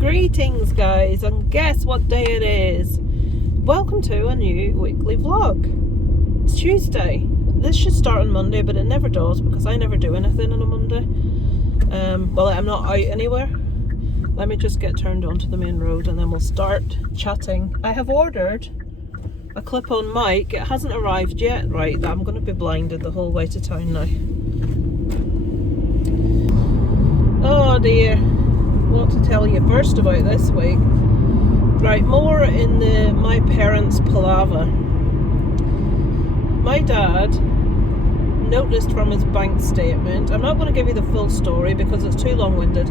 Greetings guys, and guess what day it is? Welcome to a new weekly vlog. It's Tuesday. This should start on Monday, but it never does because I never do anything on a Monday. Well, I'm not out anywhere. Let me just get turned onto the main road and then we'll start chatting. I have ordered a clip-on mic. It hasn't arrived yet. Right, I'm going to be blinded the whole way to town now. Oh dear. What to tell you first about this week. Right, more in the my parents' palaver. My dad noticed from his bank statement, I'm not going to give you the full story because it's too long-winded,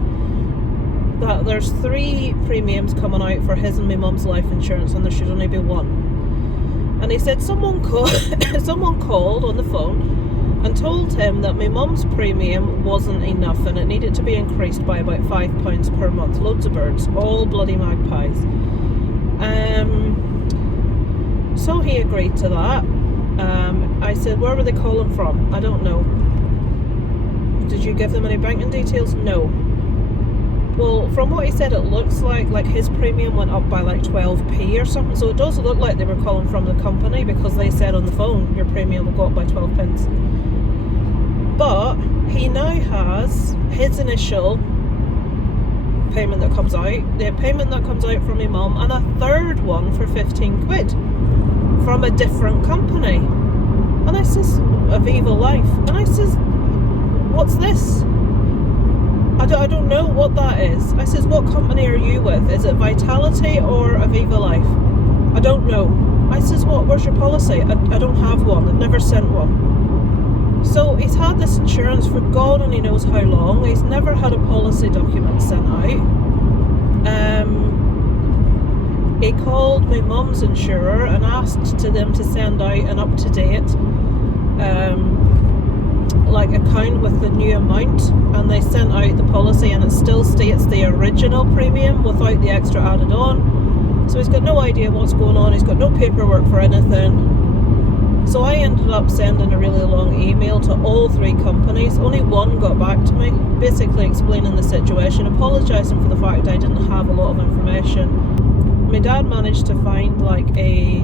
that there's 3 premiums coming out for his and my mum's life insurance and there should only be 1. And he said someone called on the phone and told him that my mum's premium wasn't enough and it needed to be increased by about £5 per month. Loads of birds, all bloody magpies. So he agreed to that. I said, where were they calling from? I don't know. Did you give them any banking details? No. Well, from what he said, it looks like his premium went up by like 12p or something. So it does look like they were calling from the company because they said on the phone, your premium will go up by 12 pence. But he now has his initial payment that comes out, the payment that comes out from my mum, and a third one for 15 quid from a different company. And I says, Aviva Life. And I says, what's this? I don't know what that is. I says, what company are you with? Is it Vitality or Aviva Life? I don't know. I says, where's your policy? I don't have one. I've never sent one. So he's had this insurance for God only knows how long. He's never had a policy document sent out. He called my mum's insurer and asked to them to send out an up-to-date account with the new amount, and they sent out the policy and it still states the original premium without the extra added on. So he's got no idea what's going on. He's got no paperwork for anything. So I ended up sending a really long email to all 3 companies. Only one got back to me, basically explaining the situation, apologising for the fact I didn't have a lot of information. My dad managed to find a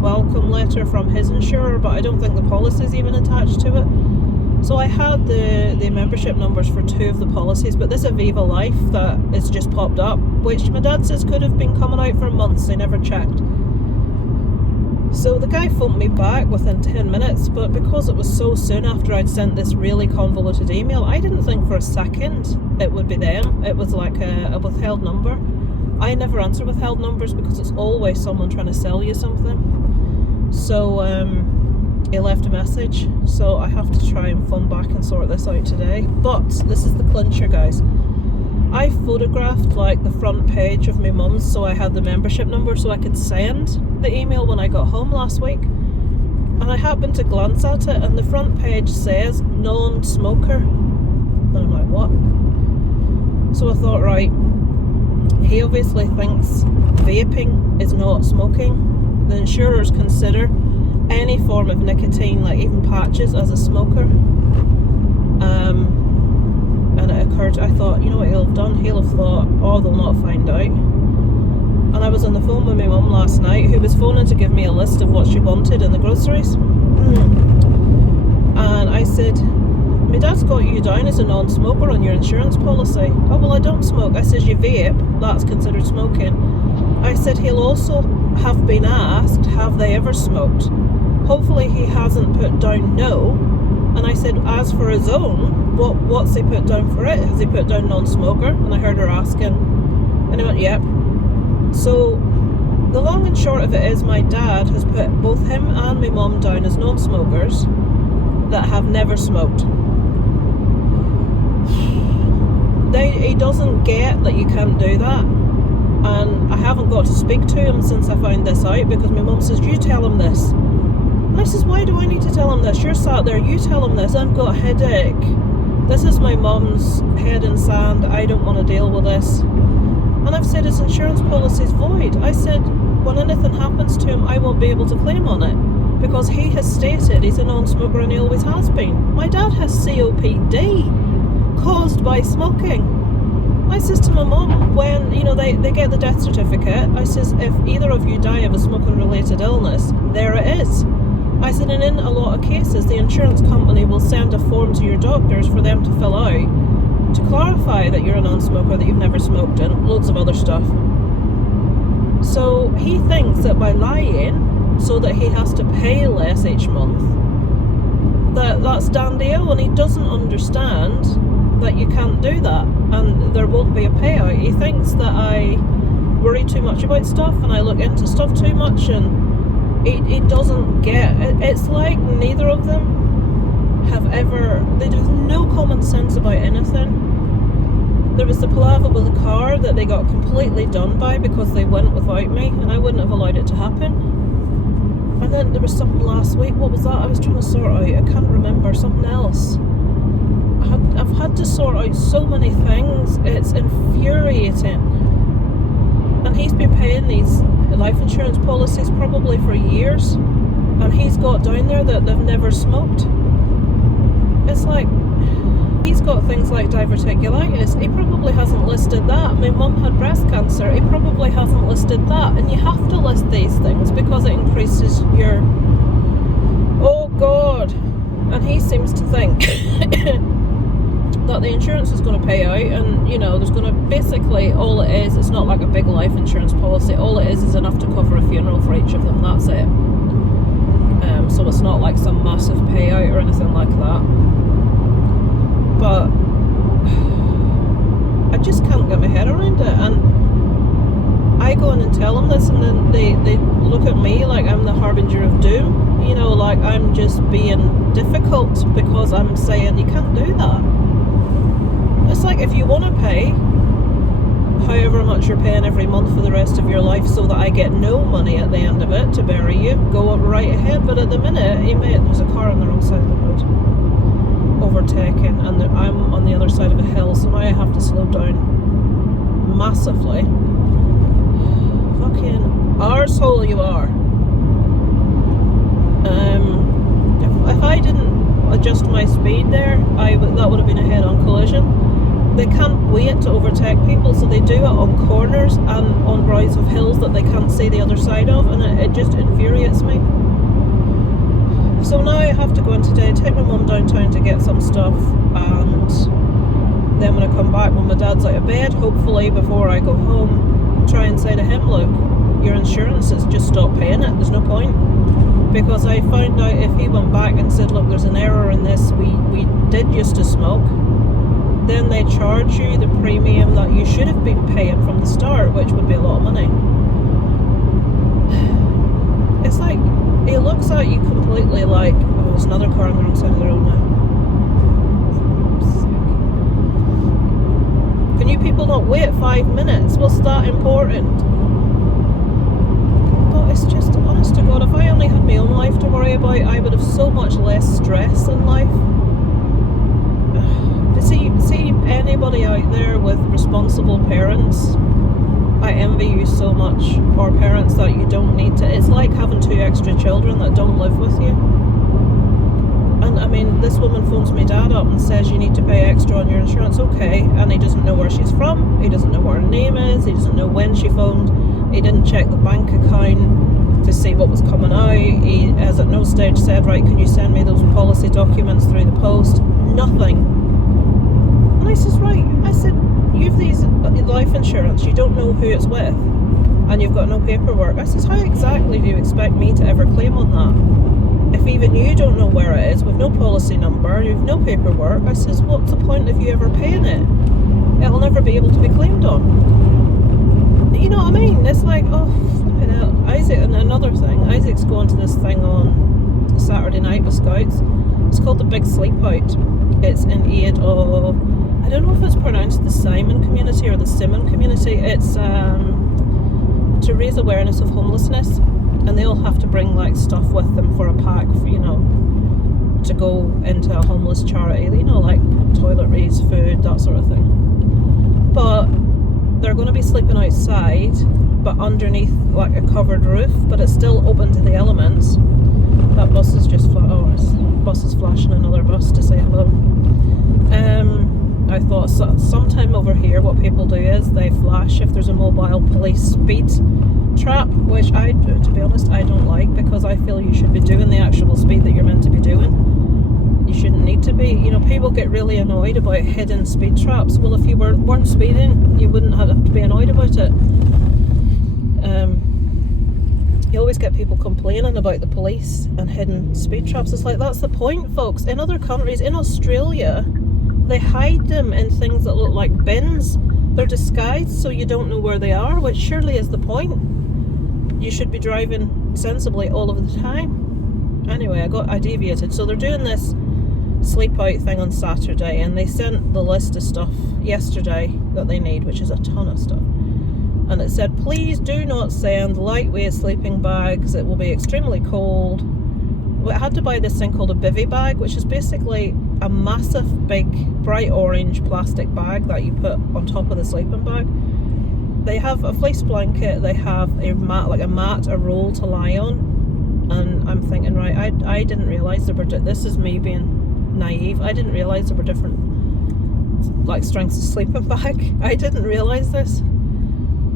welcome letter from his insurer, but I don't think the policy's even attached to it. So I had the membership numbers for 2 of the policies, but this Aviva Life that has just popped up, which my dad says could have been coming out for months, they never checked. So the guy phoned me back within 10 minutes, but because it was so soon after I'd sent this really convoluted email, I didn't think for a second it would be them. It was like a withheld number. I never answer withheld numbers because it's always someone trying to sell you something. So he left a message, so I have to try and phone back and sort this out today. But this is the clincher, guys. I photographed the front page of my mum's so I had the membership number so I could send the email when I got home last week. And I happened to glance at it and the front page says non-smoker. And I'm like, what? So I thought, right, he obviously thinks vaping is not smoking. The insurers consider any form of nicotine, like even patches, as a smoker. And it occurred, I thought, you know what he'll have done? He'll have thought, oh, they'll not find out. And I was on the phone with my mum last night, who was phoning to give me a list of what she wanted in the groceries. And I said, my dad's got you down as a non-smoker on your insurance policy. Oh, well, I don't smoke. I said, you vape, that's considered smoking. I said, he'll also have been asked, have they ever smoked? Hopefully he hasn't put down no. And I said, as for his own, what's he put down for it? Has he put down non-smoker? And I heard her asking, and I went, yep. So the long and short of it is my dad has put both him and my mum down as non-smokers that have never smoked. He doesn't get that you can't do that, and I haven't got to speak to him since I found this out because my mum says, you tell him this. And I says, why do I need to tell him this? You're sat there, you tell him this. I've got a headache. This is my mum's head in sand. I don't want to deal with this. And I've said his insurance policy's void. I said, when anything happens to him, I won't be able to claim on it because he has stated he's a non-smoker and he always has been. My dad has COPD caused by smoking. I says to my mum, when, you know, they get the death certificate, I says, if either of you die of a smoking related illness, there it is. I said, and in a lot of cases, the insurance company will send a form to your doctors for them to fill out to clarify that you're a non-smoker, that you've never smoked, and loads of other stuff. So he thinks that by lying, so that he has to pay less each month, that's dandy-o, and he doesn't understand that you can't do that, and there won't be a payout. He thinks that I worry too much about stuff, and I look into stuff too much, and he doesn't get it. It's like neither of them they have no common sense about anything. There was the palaver with the car that they got completely done by because they went without me, and I wouldn't have allowed it to happen. And then there was something last week. What was that I was trying to sort out? I can't remember. Something else. I've had to sort out so many things. It's infuriating. And he's been paying these life insurance policies probably for years, and he's got down there that they've never smoked. It's like, he's got things like diverticulitis. He probably hasn't listed that. My mum had breast cancer. He probably hasn't listed that. And you have to list these things because it increases your... Oh God. And he seems to think that the insurance is going to pay out, and you know, there's going to basically, all it is, it's not like a big life insurance policy, all it is enough to cover a funeral for each of them, that's it. So it's not like some massive payout or anything like that, but I just can't get my head around it. And I go in and tell them this, and then they look at me like I'm the harbinger of doom, you know, like I'm just being difficult because I'm saying you can't do that. It's like, if you want to pay however much you're paying every month for the rest of your life so that I get no money at the end of it to bury you, go right ahead. But at the minute, there's a car on the wrong side of the road overtaking, and I'm on the other side of a hill, so now I have to slow down massively. Fucking arsehole you are. If I didn't adjust my speed there, that would have been a head-on collision. They can't wait to overtake people, so they do it on corners and on brows of hills that they can't see the other side of, and it just infuriates me. So now I have to go in today, take my mum downtown to get some stuff, and then when I come back, when my dad's out of bed, hopefully before I go home, try and say to him, look, your insurance has just stopped paying it, there's no point. Because I found out if he went back and said, look, there's an error in this, we did used to smoke, then they charge you the premium that you should have been paying from the start, which would be a lot of money. It's like, he looks at you completely like, oh, there's another car on the wrong side of the road now. Can you people not wait 5 minutes? What's that important? But it's just, honest to God, if I only had my own life to worry about, I would have so much less stress in life. See anybody out there with responsible parents, I envy you so much, or parents that you don't need to. It's like having 2 extra children that don't live with you. And I mean, this woman phones my dad up and says you need to pay extra on your insurance. Okay, and he doesn't know where she's from, he doesn't know what her name is, he doesn't know when she phoned, he didn't check the bank account to see what was coming out, he has at no stage said, right, can you send me those policy documents through the post? Nothing. And I says, right, I said, you've these life insurance, you don't know who it's with, and you've got no paperwork. I says, how exactly do you expect me to ever claim on that? If even you don't know where it is, with no policy number, you've no paperwork, I says, what's the point of you ever paying it? It'll never be able to be claimed on. You know what I mean? It's like, oh, flipping out. Isaac, and another thing, Isaac's going to this thing on Saturday night with Scouts. It's called the Big Sleep Out. It's in aid of, I don't know if it's pronounced the Simon community or the Simon community. It's to raise awareness of homelessness, and they all have to bring like stuff with them for a pack for, you know, to go into a homeless charity, you know, like toiletries, food, that sort of thing. But they're going to be sleeping outside, but underneath like a covered roof, but it's still open to the elements. That bus is just flashing another bus to say hello. I thought sometime over here, what people do is they flash if there's a mobile police speed trap, which I, to be honest, I don't like, because I feel you should be doing the actual speed that you're meant to be doing. You shouldn't need to be. You know, people get really annoyed about hidden speed traps. Well, if you weren't speeding, you wouldn't have to be annoyed about it. You always get people complaining about the police and hidden speed traps. It's like, that's the point, folks. In other countries, in Australia, they hide them in things that look like bins. They're disguised so you don't know where they are, which surely is the point. You should be driving sensibly all of the time. Anyway, I deviated. So they're doing this sleep out thing on Saturday, and they sent the list of stuff yesterday that they need, which is a ton of stuff. And it said, please do not send lightweight sleeping bags, it will be extremely cold. Well, I had to buy this thing called a bivy bag, which is basically a massive big bright orange plastic bag that you put on top of the sleeping bag. They have a fleece blanket, they have a mat, like a mat, a roll to lie on. And I'm thinking, right, I didn't realise there were, this is me being naive, I didn't realise there were different like strengths of sleeping bag. I didn't realise this.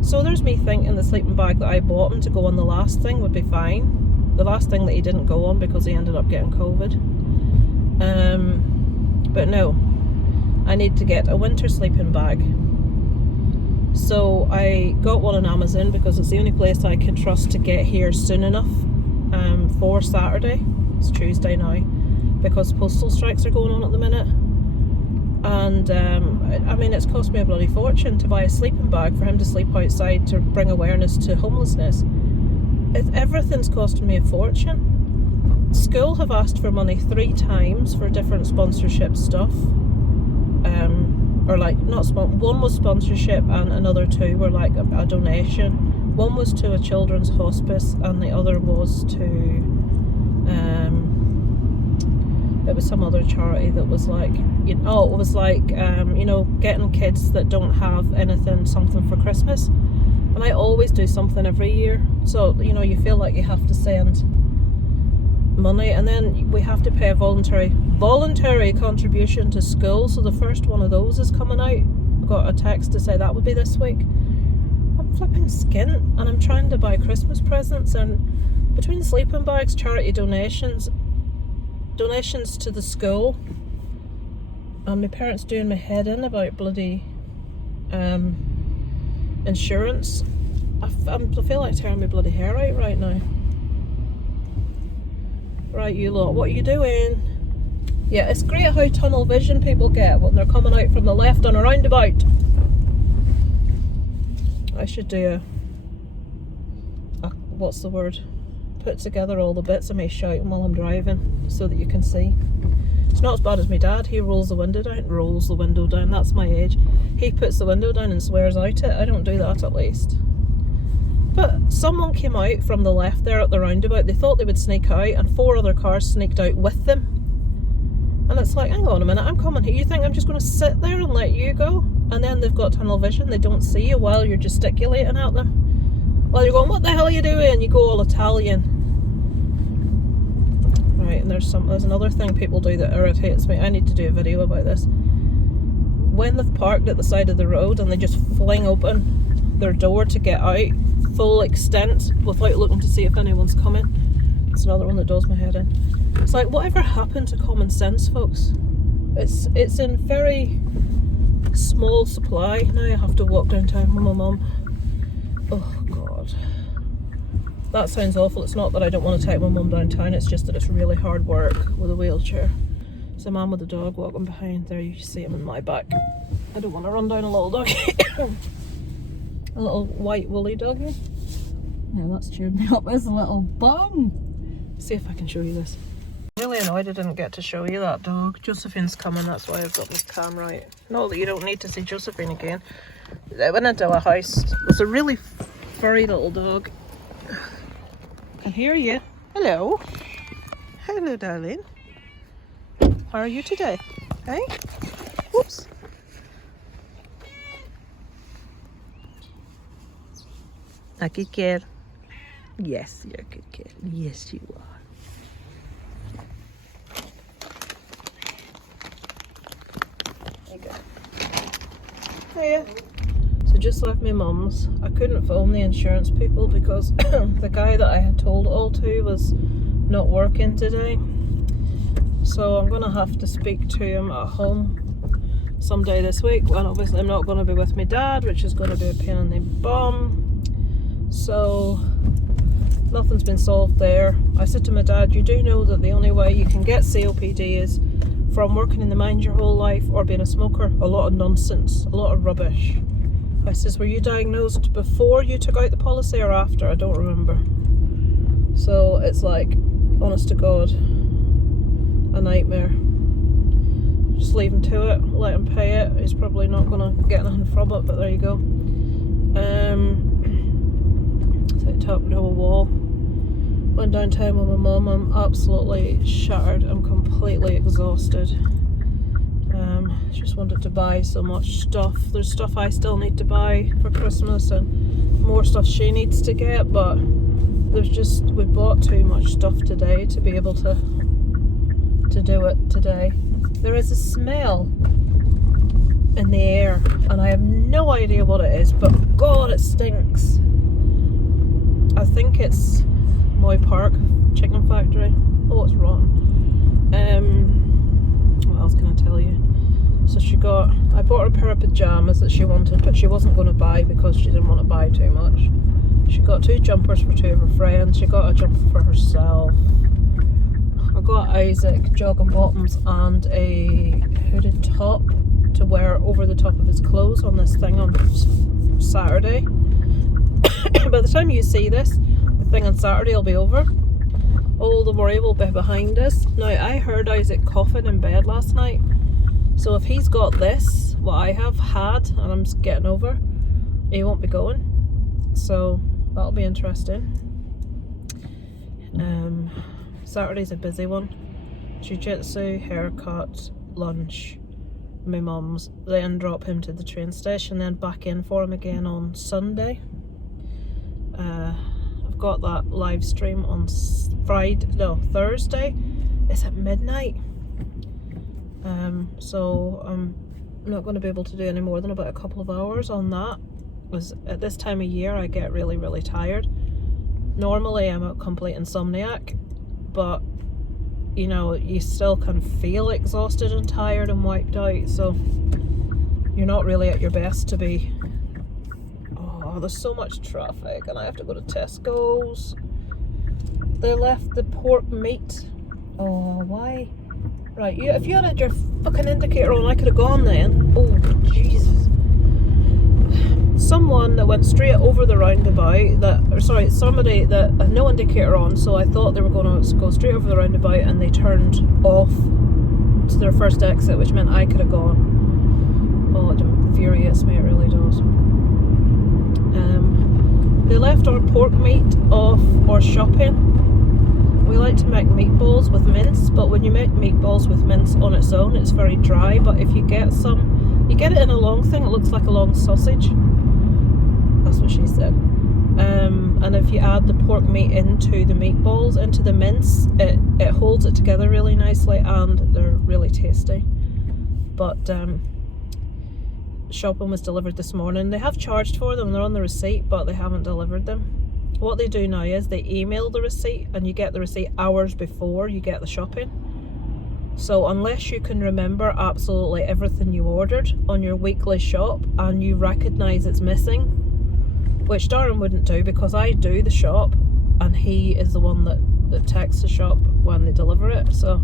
So there's me thinking the sleeping bag that I bought him to go on the last thing would be fine. The last thing that he didn't go on because he ended up getting COVID. But no, I need to get a winter sleeping bag. So I got one on Amazon because it's the only place I can trust to get here soon enough for Saturday. It's Tuesday now, because postal strikes are going on at the minute. And I mean, it's cost me a bloody fortune to buy a sleeping bag for him to sleep outside to bring awareness to homelessness. Everything's costing me a fortune. School have asked for money 3 times for different sponsorship stuff. Or like, one was sponsorship and another 2 were like a donation. One was to a children's hospice and the other was to it was some other charity that was like, you know, it was like you know, getting kids that don't have anything something for Christmas. And I always do something every year, so you know, you feel like you have to send money, and then we have to pay a voluntary contribution to school. So the first one of those is coming out. I got a text to say that would be this week. I'm flipping skint, and I'm trying to buy Christmas presents, and between sleeping bags, charity donations to the school, and my parents doing my head in about bloody insurance, I feel like tearing my bloody hair out right now. Right, you lot, what are you doing? Yeah, it's great how tunnel vision people get when they're coming out from the left on a roundabout. I should do a what's the word? Put together all the bits of me shouting while I'm driving so that you can see. It's not as bad as my dad. He rolls the window down. That's my age. He puts the window down and swears out it. I don't do that, at least. But someone came out from the left there at the roundabout. They thought they would sneak out, and 4 other cars sneaked out with them. And it's like, hang on a minute, I'm coming here. You think I'm just going to sit there and let you go? And then they've got tunnel vision. They don't see you while you're gesticulating at them. While you're going, what the hell are you doing? You go all Italian. Right, and there's another thing people do that irritates me. I need to do a video about this. When they've parked at the side of the road and they just fling open their door to get out, full extent, without looking to see if anyone's coming. It's another one that does my head in. It's like, whatever happened to common sense, folks? It's in very small supply. Now I have to walk downtown with my mum. Oh God, that sounds awful. It's not that I don't want to take my mum downtown, it's just that it's really hard work with a wheelchair. There's a man with a dog walking behind there. You see him in my back. I don't want to run down a little doggy. A little white woolly doggy. Yeah, that's cheered me up. It's a little bum. See if I can show you this. I'm really annoyed I didn't get to show you that dog. Josephine's coming, that's why I've got my camera out. Not that you don't need to see Josephine again. I went into a house. It's a really furry little dog. I can hear you. Hello. Hello, darling. How are you today? Hey? Whoops. A good girl. Yes, you're a good girl. Yes, you are. There you go. Hiya. So just left my mum's. I couldn't phone the insurance people because the guy that I had told it all to was not working today. So I'm going to have to speak to him at home someday this week, when obviously I'm not going to be with my dad, which is going to be a pain in the bum. So nothing's been solved there. I said to my dad, you do know that the only way you can get COPD is from working in the mines your whole life or being a smoker? A lot of nonsense, a lot of rubbish. I says, were you diagnosed before you took out the policy or after? I don't remember. So it's like, honest to God, a nightmare. Just leave him to it, let him pay it. He's probably not going to get anything from it, but there you go. So I tapped to a wall. Went downtown with my mum. I'm absolutely shattered. I'm completely exhausted. Just wanted to buy so much stuff. There's stuff I still need to buy for Christmas and more stuff she needs to get, but we bought too much stuff today to be able to do it today. There is a smell in the air and I have no idea what it is, but God, it stinks. I think it's Moy Park Chicken Factory. Oh, it's rotten. What else can I tell you? So I bought her a pair of pyjamas that she wanted, but she wasn't going to buy because she didn't want to buy too much. She got 2 jumpers for 2 of her friends. She got a jumper for herself. I got Isaac jogging bottoms and a hooded top to wear over the top of his clothes on this thing on Saturday. By the time you see this, the thing on Saturday will be over. All the worry will be behind us. Now, I heard Isaac coughing in bed last night. So if he's got this, what I have had, and I'm just getting over, he won't be going. So that'll be interesting. Saturday's a busy one. Jiu-jitsu, haircut, lunch, my mum's, then drop him to the train station, then back in for him again on Sunday. I've got that live stream on Thursday. It's at midnight. So I'm not going to be able to do any more than about a couple of hours on that. Because at this time of year I get really, really tired. Normally I'm a complete insomniac, but you know, you still can feel exhausted and tired and wiped out, so you're not really at your best to be. Oh, there's so much traffic and I have to go to Tesco's. They left the pork meat. Oh, why? Right, if you had your fucking indicator on, I could have gone then. Oh, Jesus. Someone that went straight over the roundabout, somebody that had no indicator on, so I thought they were going to go straight over the roundabout, and they turned off to their first exit, which meant I could have gone. Oh, it infuriates me, it really does. They left our pork meat off our shopping. We like to make meatballs with mince, but when you make meatballs with mince on its own, it's very dry, but if you get some, you get it in a long thing, it looks like a long sausage. That's what she said. And if you add the pork meat into the meatballs, into the mince, it holds it together really nicely, and they're really tasty. But shopping was delivered this morning. They have charged for them, they're on the receipt, but they haven't delivered them. What they do now is they email the receipt, and you get the receipt hours before you get the shopping. So unless you can remember absolutely everything you ordered on your weekly shop and you recognise it's missing, which Darren wouldn't do because I do the shop and he is the one that texts the shop when they deliver it. So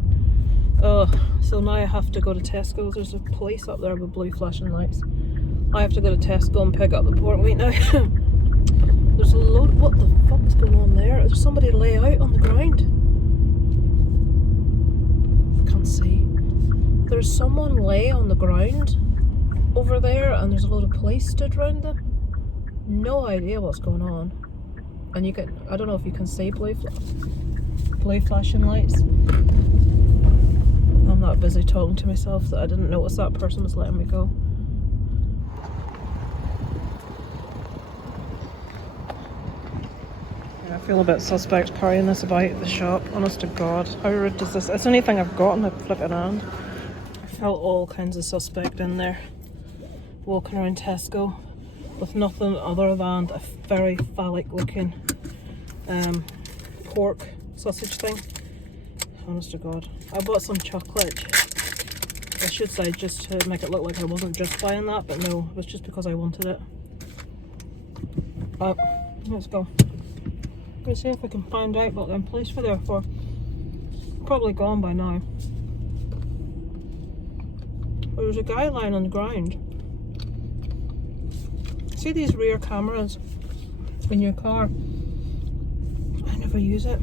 now I have to go to Tesco's. There's a police up there with blue flashing lights. I have to go to Tesco and pick up the pork meat now. There's a load. What the fuck is going on there? Is there somebody lay out on the ground? I can't see. There's someone lay on the ground over there, and there's a load of police stood around them. No idea what's going on. And I don't know if you can see blue flashing lights. I'm that busy talking to myself that I didn't notice that person was letting me go. I feel a bit suspect carrying this about at the shop, honest to God. How rude is this? It's the only thing I've got in a flipping hand. I felt all kinds of suspect in there. walking around Tesco with nothing other than a very phallic looking pork sausage thing. Honest to God. I bought some chocolate. I should say, just to make it look like I wasn't just buying that, but no, it was just because I wanted it. But let's go. I'm gonna see if I can find out what them police were there for. Probably gone by now. There was a guy lying on the ground. See these rear cameras in your car? I never use it.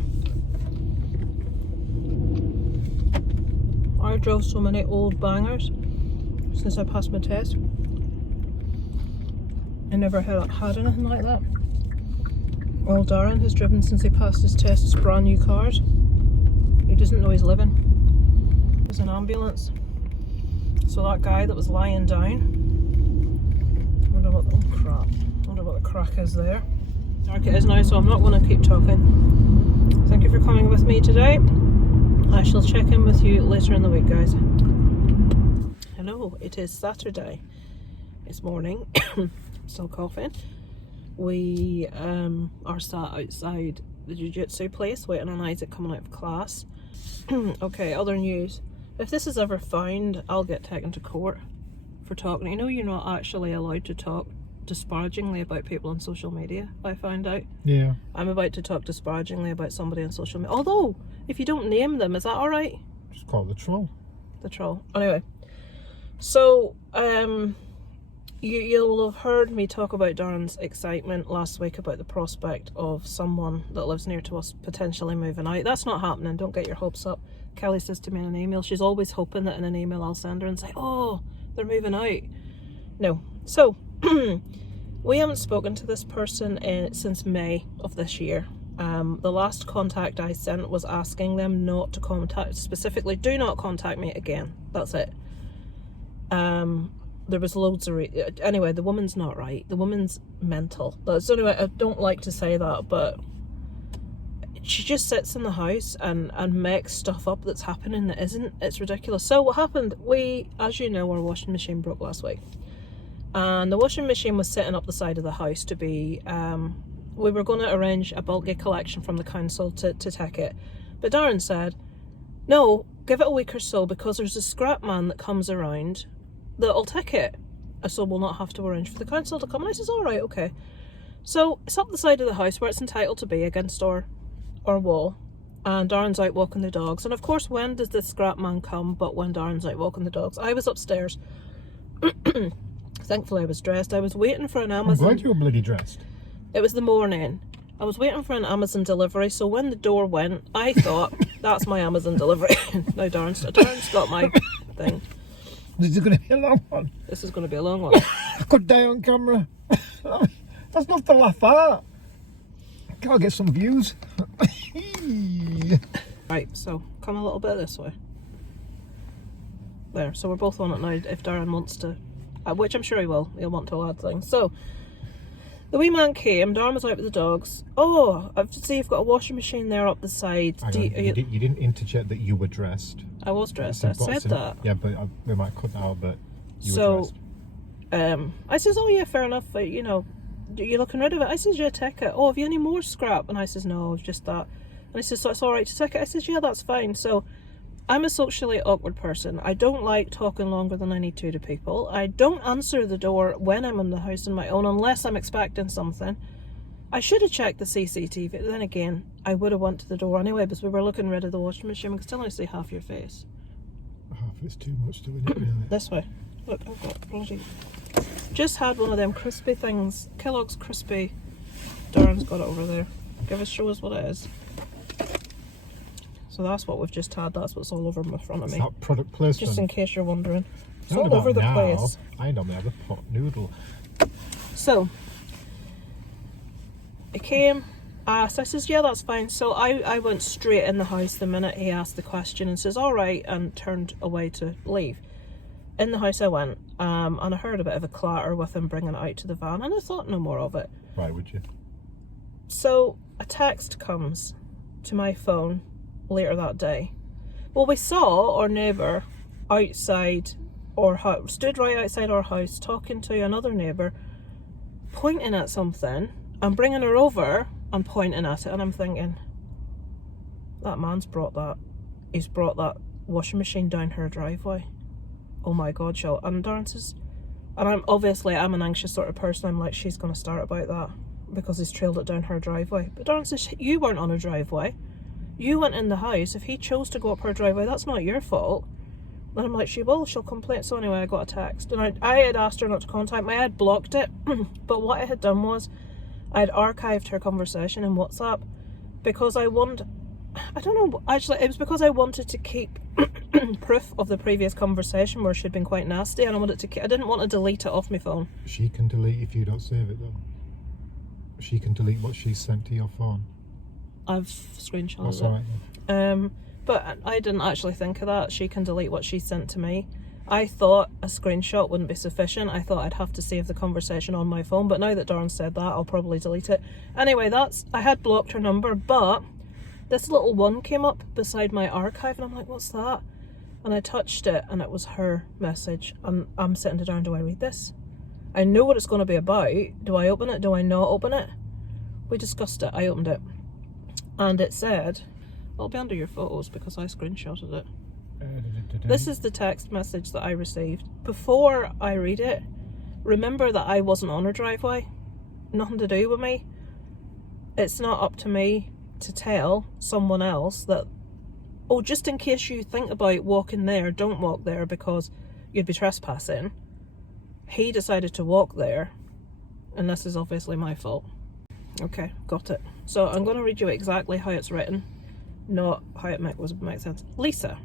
I drove so many old bangers since I passed my test. I never had anything like that. Old Darren has driven since he passed his test. It's brand new cars. He doesn't know he's living. There's an ambulance. So that guy that was lying down. I wonder what the crack is there. Dark it is now, so I'm not going to keep talking. Thank you for coming with me today. I shall check in with you later in the week, guys. Hello, it is Saturday. It's morning. I'm still coughing. We are sat outside the jiu-jitsu place waiting on Isaac coming out of class. Okay, other news. If this is ever found, I'll get taken to court for talking. You know, you're not actually allowed to talk disparagingly about people on social media, I found out. Yeah. I'm about to talk disparagingly about somebody on social media. Although, if you don't name them, is that alright? Just call it the troll. The troll. Anyway. So, you'll have heard me talk about Darren's excitement last week about the prospect of someone that lives near to us potentially moving out. That's not happening, don't get your hopes up. Kelly says to me in an email, she's always hoping that in an email I'll send her and say, oh, they're moving out. No. So, we haven't spoken to this person since May of this year. The last contact I sent was asking them not to contact, specifically, do not contact me again. That's it. There was loads of anyway, the woman's not right. The woman's mental. That's anyway, I don't like to say that, but she just sits in the house and makes stuff up that's happening that isn't. It's ridiculous. So what happened, we, as you know, our washing machine broke last week. And the washing machine was sitting up the side of the house to be, we were going to arrange a bulky collection from the council to take it. But Darren said, no, give it a week or so because there's a scrap man that comes around that'll take it. So we'll not have to arrange for the council to come. And I says, all right, okay. So it's up the side of the house where it's entitled to be against our wall. And Darren's out walking the dogs. And of course, when does the scrap man come but when Darren's out walking the dogs? I was upstairs. Thankfully I was dressed. I was waiting for an Amazon. I'm glad you were bloody dressed. It was the morning. I was waiting for an Amazon delivery, so when the door went, I thought, that's my Amazon delivery. Now Darren's got my thing. This is going to be a long one. This is going to be a long one. I could die on camera. That's not to laugh at. Gotta get some views. Right, so come a little bit this way. There, so we're both on it now if Darren wants to, which I'm sure he will. He'll want to add things. So, the wee man came, Darren was out with the dogs. Oh, I see you've got a washing machine there up the side. You didn't interject that you were dressed. I was dressed, I said that. Yeah, but we might cut that out, but you were dressed. I says, oh yeah, fair enough, you know, you're looking rid of it. I says, yeah, take it. Oh, have you any more scrap? And I says, no, it's just that. And he says, so it's alright to take it? I says, yeah, that's fine. So, I'm a socially awkward person. I don't like talking longer than I need to people. I don't answer the door when I'm in the house on my own unless I'm expecting something. I should have checked the CCTV. Then again, I would have went to the door anyway because we were looking rid of the washing machine. We could still only see half your face. Half is too much doing it, really. This way. Look, I've got bloody... Just had one of them crispy things. Kellogg's crispy. Darren's got it over there. Show us what it is. So that's what we've just had. That's what's all over in front of me. It's not product placement. Just in case you're wondering. It's Not all over the now. place. I normally have a pot noodle. So, he came, asked. I says, yeah, that's fine. So I went straight in the house the minute he asked the question and says, all right, and turned away to leave. In the house I went, and I heard a bit of a clatter with him bringing it out to the van, and I thought no more of it. Why would you? So, a text comes to my phone later that day. Well, we saw our neighbour outside stood right outside our house talking to another neighbour, pointing at something and bringing her over and pointing at it, and I'm thinking, that man's brought that. He's brought that washing machine down her driveway. Oh my God, Jill. And Darren says, and I'm an anxious sort of person. I'm like, she's going to start about that because he's trailed it down her driveway. But Darren says, you weren't on her driveway. You went in the house. If he chose to go up her driveway, that's not your fault. And I'm like, she'll complain. So anyway, I got a text. And I had asked her not to contact me. I had blocked it. But what I had done was, I had archived her conversation in WhatsApp because I don't know, actually, it was because I wanted to keep proof of the previous conversation where she'd been quite nasty, and I didn't want to delete it off my phone. She can delete if you don't save it though. She can delete what she sent to your phone. I've screenshotted That's it. alright. But I didn't actually think of that. She can delete what she sent to me. I thought a screenshot wouldn't be sufficient. I thought I'd have to save the conversation on my phone, but now that Darren said that, I'll probably delete it. Anyway, I had blocked her number, but this little one came up beside my archive, and I'm like, what's that? And I touched it, and it was her message. And I'm sitting down, do I read this? I know what it's going to be about. Do I open it? Do I not open it? We discussed it. I opened it. And it said, it'll be under your photos because I screenshotted it. This is the text message that I received. Before I read it, remember that I wasn't on her driveway. Nothing to do with me. It's not up to me to tell someone else that, oh, just in case you think about walking there, don't walk there because you'd be trespassing. He decided to walk there, and this is obviously my fault. Okay, got it. So I'm going to read you exactly how it's written, not how it makes sense. Lisa,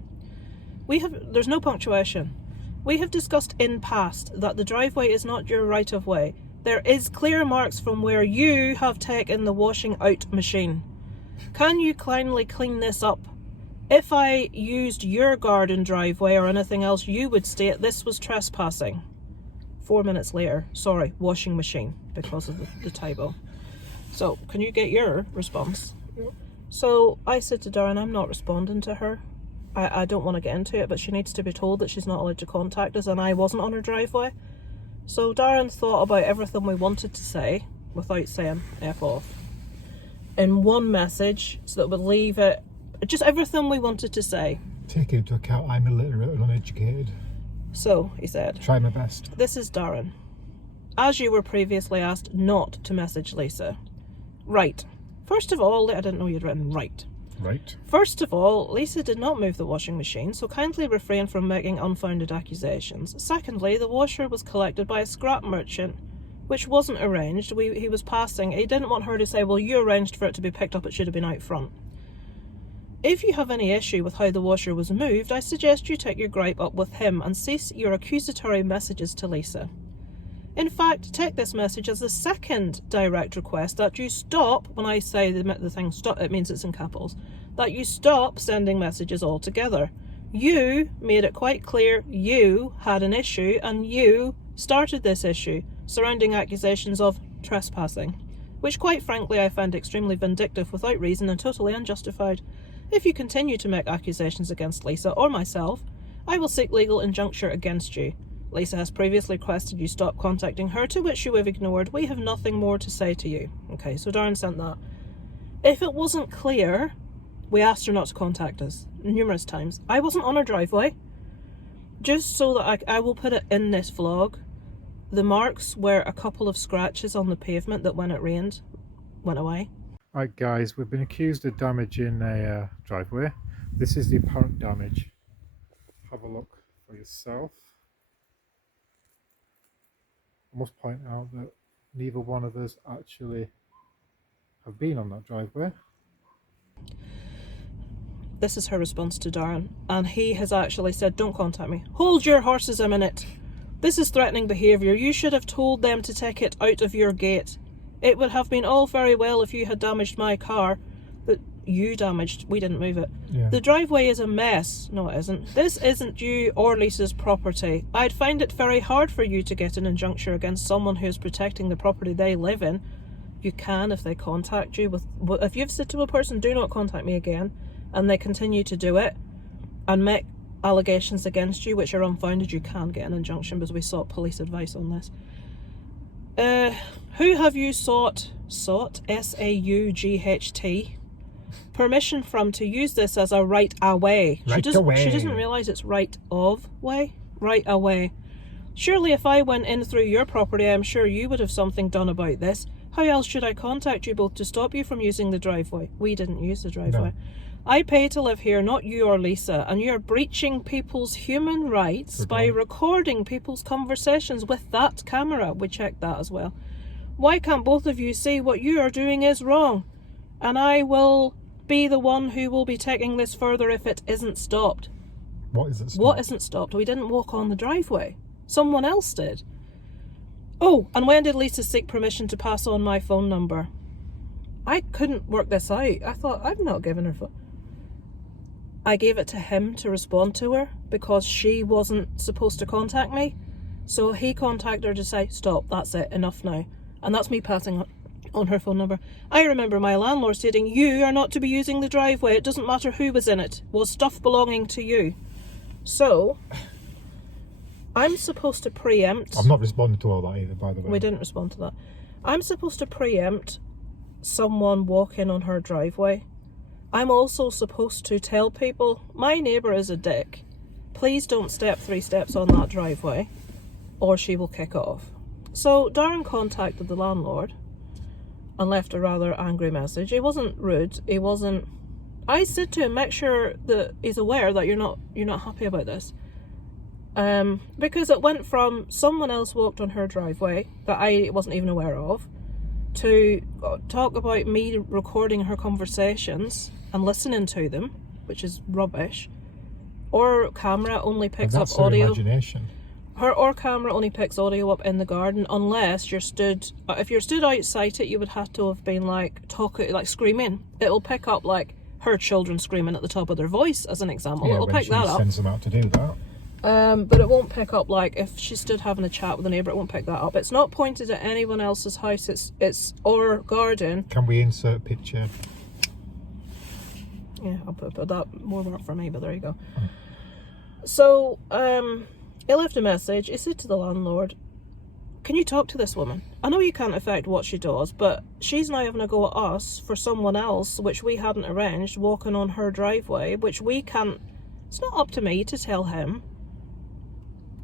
there's no punctuation. We have discussed in past that the driveway is not your right of way. There is clear marks from where you have taken the washing out machine. Can you kindly clean this up? If I used your garden driveway or anything else, you would state this was trespassing. 4 minutes later, sorry, washing machine, because of the typo. So, can you get your response? Yep. So, I said to Darren, I'm not responding to her. I don't want to get into it, but she needs to be told that she's not allowed to contact us, and I wasn't on her driveway. So, Darren thought about everything we wanted to say, without saying F off, in one message, so that would leave it, just everything we wanted to say. Take into account I'm illiterate and uneducated. So, he said, Try my best. this is Darren. As you were previously asked not to message Lisa. Right. First of all, I didn't know you'd written right. Right. First of all, Lisa did not move the washing machine, so kindly refrain from making unfounded accusations. Secondly, the washer was collected by a scrap merchant, which wasn't arranged. He was passing. He didn't want her to say, well, you arranged for it to be picked up, it should have been out front. If you have any issue with how the washer was moved, I suggest you take your gripe up with him and cease your accusatory messages to Lisa. In fact, take this message as the second direct request that you stop, when I say the thing stop, it means it's in capitals, that you stop sending messages altogether. You made it quite clear you had an issue and you started this issue surrounding accusations of trespassing, which quite frankly I find extremely vindictive, without reason and totally unjustified. If you continue to make accusations against Lisa or myself, I will seek legal injuncture against you. Lisa has previously requested you stop contacting her, to which you have ignored. We have nothing more to say to you. Okay, so Darren sent that. If it wasn't clear, we asked her not to contact us numerous times. I wasn't on her driveway. Just so that I will put it in this vlog, the marks were a couple of scratches on the pavement that when it rained went away. Right guys, we've been accused of damaging a driveway. This is the apparent damage. Have a look for yourself. I must point out that neither one of us actually have been on that driveway. This is her response to Darren, and he has actually said, don't contact me. Hold your horses a minute. This is threatening behaviour. You should have told them to take it out of your gate. It would have been all very well if you had damaged my car that you damaged. We didn't move it. Yeah. The driveway is a mess. No, it isn't. This isn't you or Lisa's property. I'd find it very hard for you to get an injunction against someone who is protecting the property they live in. You can if they contact you with. If you've said to a person, do not contact me again, and they continue to do it and make allegations against you which are unfounded, you can get an injunction, because we sought police advice on this. Who have you sought S-A-U-G-H-T permission from to use this as a right away? She doesn't realise it's right of way. Right away. Surely if I went in through your property, I'm sure you would have something done about this. How else should I contact you both to stop you from using the driveway? We didn't use the driveway. No. I pay to live here, not you or Lisa, and you're breaching people's human rights by recording people's conversations with that camera. We checked that as well. Why can't both of you see what you are doing is wrong? And I will be the one who will be taking this further if it isn't stopped. What isn't stopped? What isn't stopped? We didn't walk on the driveway. Someone else did. Oh, and when did Lisa seek permission to pass on my phone number? I couldn't work this out. I thought, I've not given her phone. I gave it to him to respond to her because she wasn't supposed to contact me. So he contacted her to say, stop, that's it, enough now. And that's me passing on her phone number. I remember my landlord stating, you are not to be using the driveway. It doesn't matter who was in it. Was stuff belonging to you. So I'm supposed to preempt. I've not responded to all that either, by the way. We didn't respond to that. I'm supposed to preempt someone walking on her driveway. I'm also supposed to tell people, my neighbour is a dick. Please don't step 3 steps on that driveway or she will kick off. So Darren contacted the landlord and left a rather angry message. He wasn't rude. He wasn't. I said to him, make sure that he's aware that you're not happy about this. Because it went from someone else walked on her driveway that I wasn't even aware of to talk about me recording her conversations and listening to them, which is rubbish. Or camera only picks up audio. Imagination. Or camera only picks audio up in the garden unless you're stood. If you're stood outside it, you would have to have been like screaming. It'll pick up like her children screaming at the top of their voice, as an example. Yeah, It'll pick that up. Sends them out to do that. But it won't pick up like if she stood having a chat with a neighbour. It won't pick that up. It's not pointed at anyone else's house. It's or garden. Can we insert picture? Yeah, I'll put that more work for me. But there you go. So he left a message. He said to the landlord, can you talk to this woman? I know you can't affect what she does, but she's now having a go at us for someone else, which we hadn't arranged, walking on her driveway, which we can't. It's not up to me to tell him.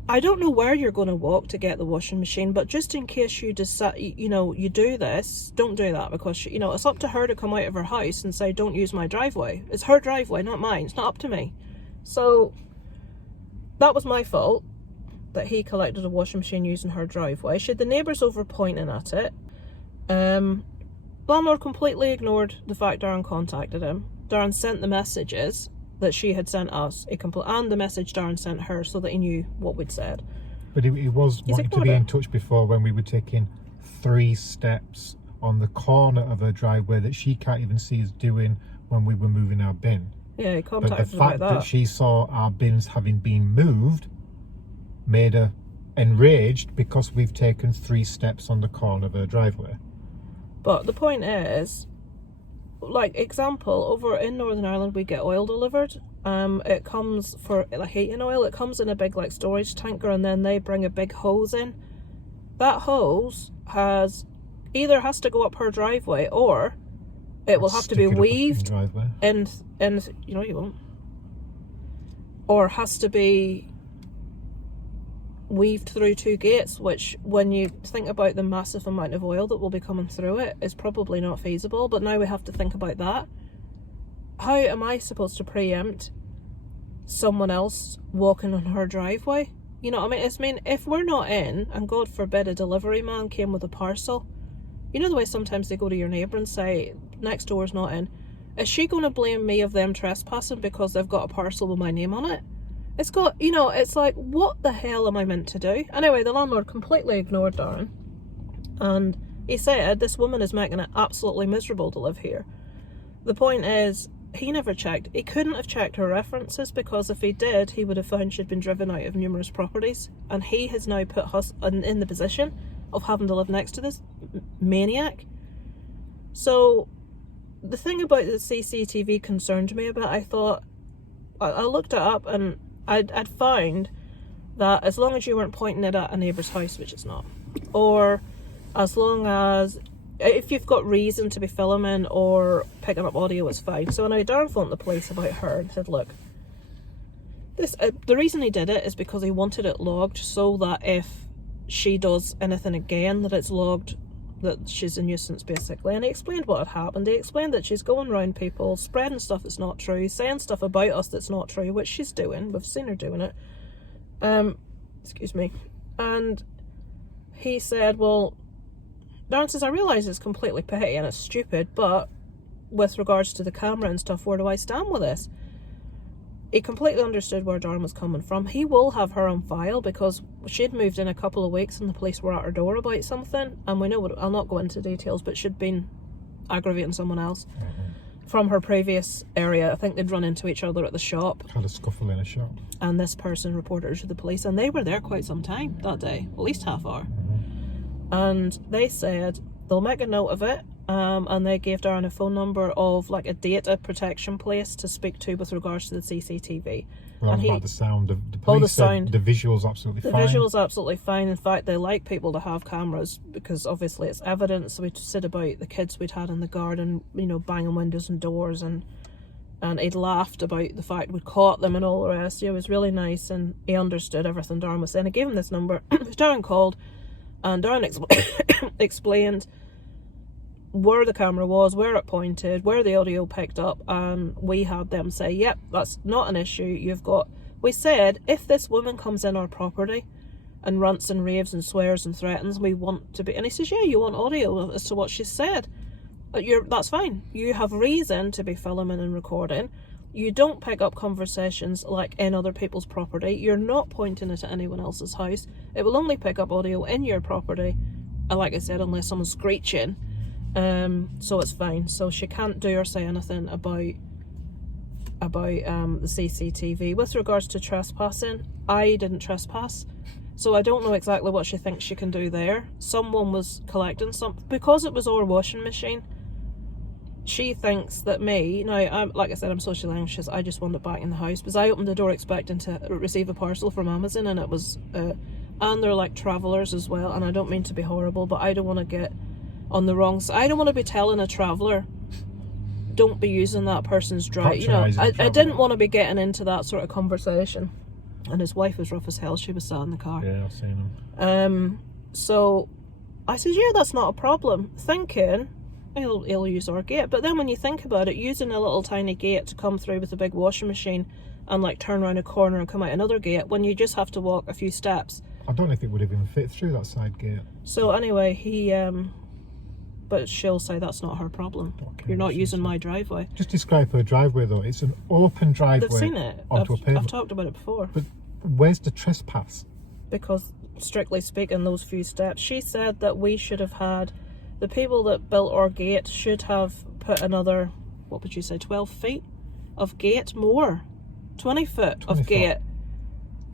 I don't know where you're going to walk to get the washing machine, but just in case you decide, you do this, don't do that, because it's up to her to come out of her house and say, don't use my driveway. It's her driveway, not mine. It's not up to me. So that was my fault that he collected a washing machine using her driveway. She had the neighbours over pointing at it. Landlord completely ignored the fact Darren contacted him. Darren sent the messages that she had sent us, and the message Darren sent her, so that he knew what we'd said. But he was wanting to be in touch before, when we were taking 3 steps on the corner of her driveway that she can't even see us doing when we were moving our bin. Yeah, he contacted But the fact that she saw our bins having been moved made her enraged because we've taken 3 steps on the corner of her driveway. But the point is, like example, over in Northern Ireland we get oil delivered. It comes for like heating oil. It comes in a big like storage tanker, and then they bring a big hose in. That hose either has to go up her driveway, or it will have to be weaved and you won't, or has to be weaved through 2 gates, which when you think about the massive amount of oil that will be coming through it, is probably not feasible. But now we have to think about that. How am I supposed to preempt someone else walking on her driveway? You know what I mean? If we're not in, and God forbid a delivery man came with a parcel, you know the way sometimes they go to your neighbour and say, next door's not in, is she going to blame me of them trespassing because they've got a parcel with my name on it? It's got, it's like, what the hell am I meant to do? Anyway, the landlord completely ignored Darren. And he said, this woman is making it absolutely miserable to live here. The point is, he never checked. He couldn't have checked her references, because if he did, he would have found she'd been driven out of numerous properties. And he has now put us in the position of having to live next to this maniac. So the thing about the CCTV concerned me a bit. I thought, I looked it up, and I'd found that as long as you weren't pointing it at a neighbour's house, which it's not, or as long as, if you've got reason to be filming or picking up audio, it's fine. So now Darren phoned the police about her and said, look, this the reason he did it is because he wanted it logged so that if she does anything again, that it's logged, that she's a nuisance, basically. And he explained what had happened. He explained that she's going around people, spreading stuff that's not true, saying stuff about us that's not true, which she's doing. We've seen her doing it. Excuse me. And he said, well, Darren says, I realise it's completely petty and it's stupid, but with regards to the camera and stuff, where do I stand with this? He completely understood where Darren was coming from. He will have her on file because she'd moved in a couple of weeks and the police were at her door about something, and we know what, I'll not go into details, but she'd been aggravating someone else from her previous area. I think they'd run into each other at the shop. Had a scuffle in a shop. And this person reported her to the police, and they were there quite some time that day, at least half hour. And they said they'll make a note of it, and they gave Darren a phone number of like a data protection place to speak to with regards to the CCTV. Well, and about the sound of the police, the sound, the visual's absolutely fine. The visual's absolutely fine. In fact, they like people to have cameras because obviously it's evidence. We said about the kids we'd had in the garden, you know, banging windows and doors, and he'd laughed about the fact we'd caught them and all the rest. Yeah, it was really nice, and he understood everything Darren was saying. I gave him this number. Darren called, and Darren explained where the camera was, where it pointed, where the audio picked up, and we had them say, yep, that's not an issue. You've got, we said, if this woman comes in our property and rants and raves and swears and threatens, we want to be, and he says, yeah, you want audio as to what she said. But that's fine. You have reason to be filming and recording. You don't pick up conversations like in other people's property. You're not pointing it at anyone else's house. It will only pick up audio in your property, like I said, unless someone's screeching. So it's fine. So she can't do or say anything about the CCTV. With regards to trespassing, I didn't trespass, so I don't know exactly what she thinks she can do there. Someone was collecting something because it was our washing machine. She thinks that now, like I said, I'm socially anxious. I just want it back in the house because I opened the door expecting to receive a parcel from Amazon, and it was and they're like travellers as well, and I don't mean to be horrible, but I don't want to get on the wrong side. I don't want to be telling a traveller, don't be using that person's drive. You know, I didn't want to be getting into that sort of conversation. And his wife was rough as hell. She was sat in the car. Yeah, I've seen him. So I said, yeah, that's not a problem. Thinking he'll use our gate. But then when you think about it, using a little tiny gate to come through with a big washing machine and like turn around a corner and come out another gate when you just have to walk a few steps. I don't think it would have even fit through that side gate. So anyway, he but she'll say that's not her problem. Okay, you're not using my driveway. Just describe her driveway though. It's an open driveway. They've seen it. Onto a pavement. I've talked about it before. But where's the trespass? Because strictly speaking, those few steps, she said that we should have had, the people that built our gate should have put another, what would you say, 12 feet of gate, more, 20 foot of gate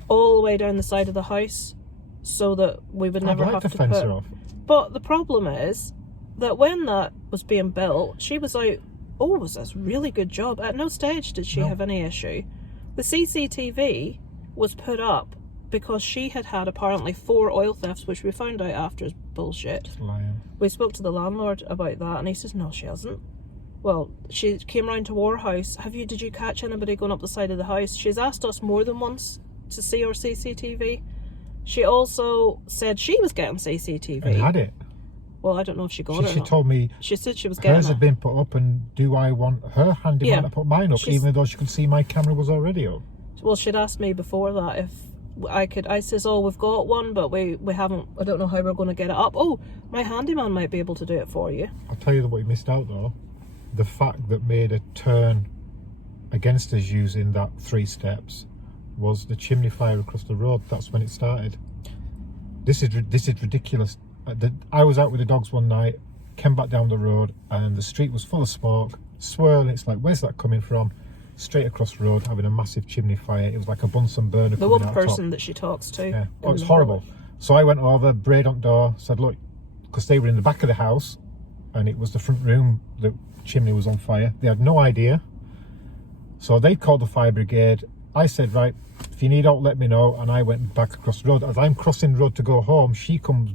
all the way down the side of the house so that we would never have to fence her off. But the problem is that when that was being built, she was out, oh, it was a really good job. At no stage did she have any issue. The CCTV was put up because she had had apparently 4 oil thefts, which we found out after is bullshit. Just lying. We spoke to the landlord about that, and he says, no, she hasn't. Well, she came round to our house. Did you catch anybody going up the side of the house? She's asked us more than once to see our CCTV. She also said she was getting CCTV. And had it. Well, I don't know if she got it or not. She told me she said she was getting hers had been put up, and do I want her handyman to put mine up, even though she could see my camera was already up? Well, she'd asked me before that if I could. I says, oh, we've got one, but we haven't. I don't know how we're going to get it up. Oh, my handyman might be able to do it for you. I'll tell you what you missed out though. The fact that made a turn against us using that 3 steps was the chimney fire across the road. That's when it started. This is ridiculous. I was out with the dogs one night, came back down the road, and the street was full of smoke, swirling. It's like, where's that coming from? Straight across the road, having a massive chimney fire. It was like a Bunsen burner. The one person that she talks to. Yeah, oh, it's horrible. So I went over, brayed on the door, said, look, because they were in the back of the house, and it was the front room, the chimney was on fire. They had no idea. So they called the fire brigade. I said, right, if you need help, let me know. And I went back across the road. As I'm crossing the road to go home, she comes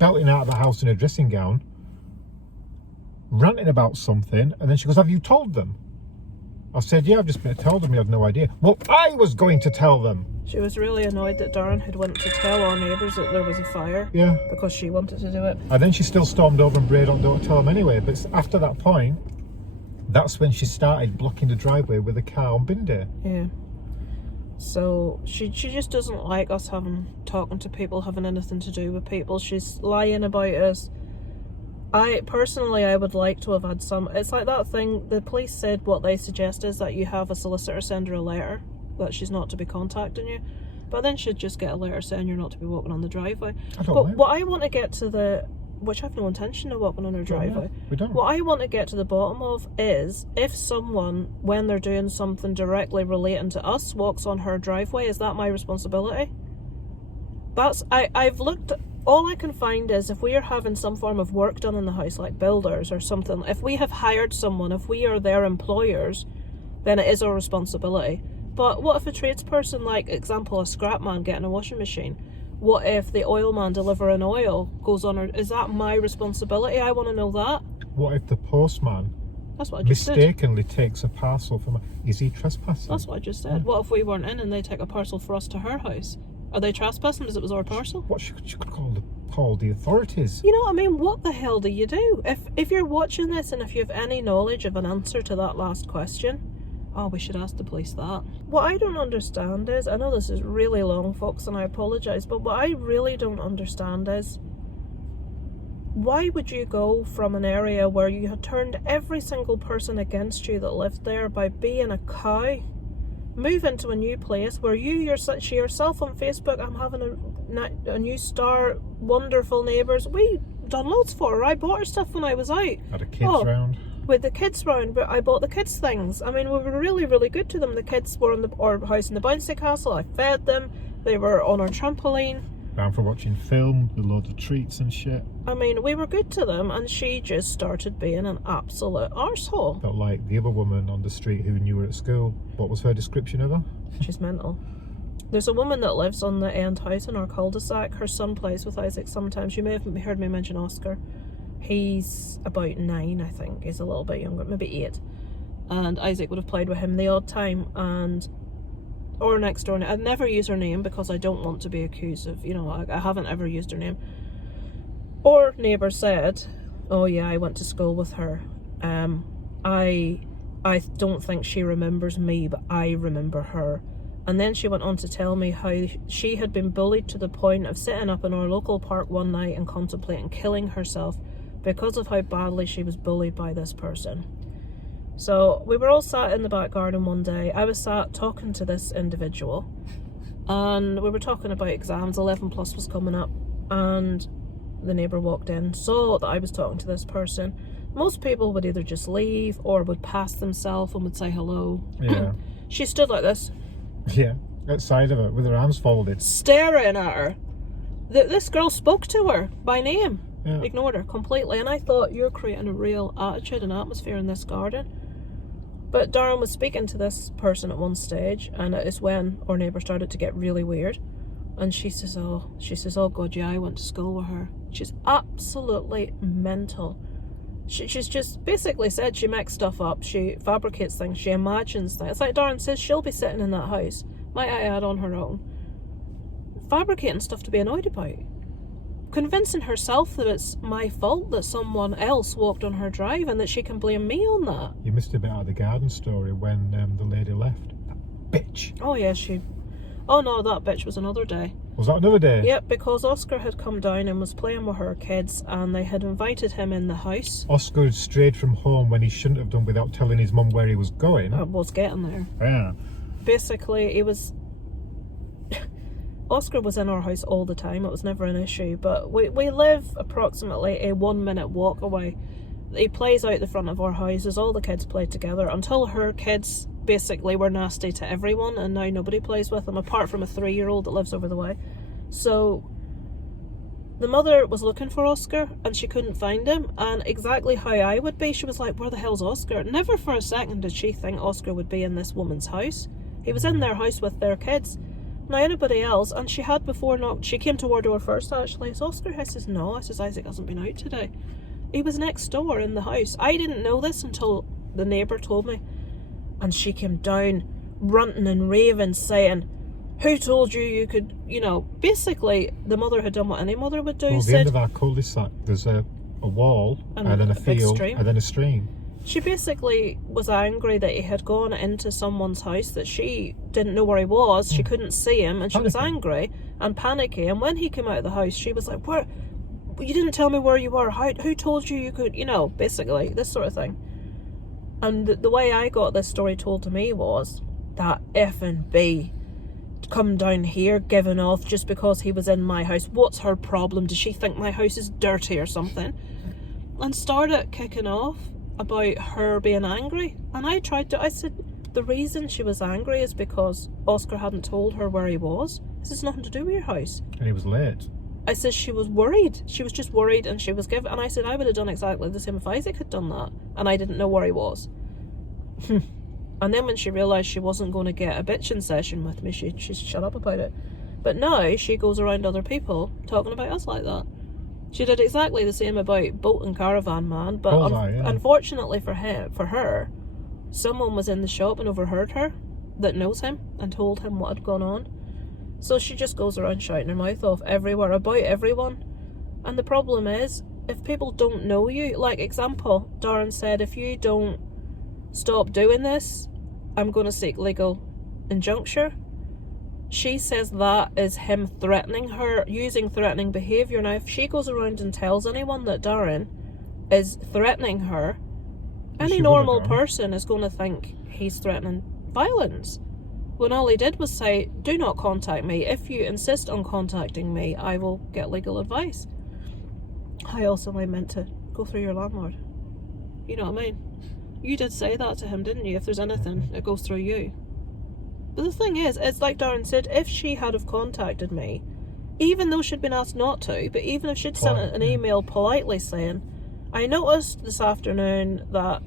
belting out of the house in a dressing gown, ranting about something, and then she goes, have you told them? I said, yeah, I've just been to tell them. You had no idea. Well, I was going to tell them. She was really annoyed that Darren had went to tell our neighbours that there was a fire. Yeah. Because she wanted to do it. And then she still stormed over and brayed on, don't tell them anyway. But it's after that point, that's when she started blocking the driveway with a car on bin day. Yeah. So she just doesn't like us talking to people, having anything to do with people. She's lying about us. I would like to have had some. It's like that thing. The police said what they suggest is that you have a solicitor send her a letter that she's not to be contacting you, but then she'd just get a letter saying you're not to be walking on the driveway. But what I want to get to which I've no intention of walking on her driveway. We don't. What I want to get to the bottom of is if someone, when they're doing something directly relating to us, walks on her driveway, is that my responsibility? I've looked. All I can find is if we are having some form of work done in the house, like builders or something, if we have hired someone, if we are their employers, then it is our responsibility. But what if a tradesperson, like example, a scrap man getting a washing machine? What if the oil man delivering oil goes on her? Is that my responsibility? I want to know that. What if the postman That's what I just mistakenly takes a parcel from? Is he trespassing? That's what I just said. What if we weren't in and they take a parcel for us to her house? Are they trespassing because it was our parcel? What she could call the authorities. You know what I mean? What the hell do you do? If you're watching this and if you have any knowledge of an answer to that last question, oh, we should ask the police that. What I don't understand is, I know this is really long, folks, and I apologise, but what I really don't understand is, why would you go from an area where you had turned every single person against you that lived there by being a cow, move into a new place where she yourself on Facebook, I'm having a new star, wonderful neighbours. We done loads for her. I bought her stuff when I was out. Had a kids round. With the kids round, but I bought the kids things. I mean, we were really, really good to them. The kids were on our house in the bouncy castle. I fed them. They were on our trampoline. Down for watching film, with loads of treats and shit. I mean, we were good to them, and she just started being an absolute arsehole. Felt like the other woman on the street who knew her at school. What was her description of her? She's mental. There's a woman that lives on the end house in our cul-de-sac. Her son plays with Isaac sometimes. You may have heard me mention Oscar. He's about 9, I think. He's a little bit younger, maybe 8. And Isaac would have played with him the odd time. Or next door. I'd never use her name because I don't want to be accused of, I haven't ever used her name. Or neighbour said, oh yeah, I went to school with her. I don't think she remembers me, but I remember her. And then she went on to tell me how she had been bullied to the point of sitting up in our local park one night and contemplating killing herself because of how badly she was bullied by this person. So we were all sat in the back garden one day. I was sat talking to this individual and we were talking about exams. 11 plus was coming up and the neighbour walked in, saw that I was talking to this person. Most people would either just leave or would pass themselves and would say hello. Yeah. She stood like this. Yeah, outside of her with her arms folded. Staring at her. This girl spoke to her by name. Yeah. Ignored her completely. And I thought, you're creating a real attitude and atmosphere in this garden. But Darren was speaking to this person at one stage, and it is when our neighbour started to get really weird. And she says, oh God, yeah, I went to school with her. She's absolutely mental. She's just basically said she makes stuff up, she fabricates things, she imagines things. It's like Darren says she'll be sitting in that house, might I add, on her own, fabricating stuff to be annoyed about. Convincing herself that it's my fault that someone else walked on her drive and that she can blame me on that. You missed a bit out of the garden story when the lady left. That bitch. Oh yeah, oh no, that bitch was another day. Was that another day? Yep, because Oscar had come down and was playing with her kids and they had invited him in the house. Oscar had strayed from home when he shouldn't have done without telling his mum where he was going. I was getting there. Yeah. Basically, Oscar was in our house all the time. It was never an issue, but we live approximately a 1-minute walk away. He plays out the front of our houses. All the kids play together until her kids basically were nasty to everyone, and now nobody plays with them apart from a 3-year-old that lives over the way. So the mother was looking for Oscar and she couldn't find him, and exactly how I would be, she was like, where the hell's Oscar? Never for a second did she think Oscar would be in this woman's house. He was in their house with their kids. Now anybody else, and she had before knocked, she came to our door first actually. Is Oscar here? I says, no. I says, Isaac hasn't been out today. He was next door in the house. I didn't know this until the neighbour told me. And she came down ranting and raving saying, who told you could, basically the mother had done what any mother would do. Well, the end of our cul-de-sac, there's a wall and then a field and then a stream. She basically was angry that he had gone into someone's house that she didn't know where he was. She couldn't see him, and she was angry and panicky. And when he came out of the house, she was like, "Where? You didn't tell me where you were. Who told you could?" Basically this sort of thing. And the way I got this story told to me was that effing B come down here giving off just because he was in my house. What's her problem? Does she think my house is dirty or something? And started kicking off about her being angry. And I said, the reason she was angry is because Oscar hadn't told her where he was. This has nothing to do with your house. And he was late. I said she was worried. She was just worried, and she was and I said I would have done exactly the same if Isaac had done that and I didn't know where he was. And then when she realised she wasn't going to get a bitching session with me, she shut up about it. But now she goes around other people talking about us like that. She did exactly the same about Boat and Caravan Man, but unfortunately for her, someone was in the shop and overheard her that knows him and told him what had gone on. So she just goes around shouting her mouth off everywhere about everyone. And the problem is, if people don't know you, like example, Darren said, if you don't stop doing this, I'm going to seek legal injunction. She says that is him threatening her, using threatening behaviour. Now, if she goes around and tells anyone that Darren is threatening her, any normal person is going to think he's threatening violence. When all he did was say, do not contact me. If you insist on contacting me, I will get legal advice. I meant to go through your landlord. You know what I mean? You did say that to him, didn't you? If there's anything, it goes through you. But the thing is, it's like Darren said, if she had have contacted me, even though she'd been asked not to, but even if she'd sent an email politely saying, I noticed this afternoon that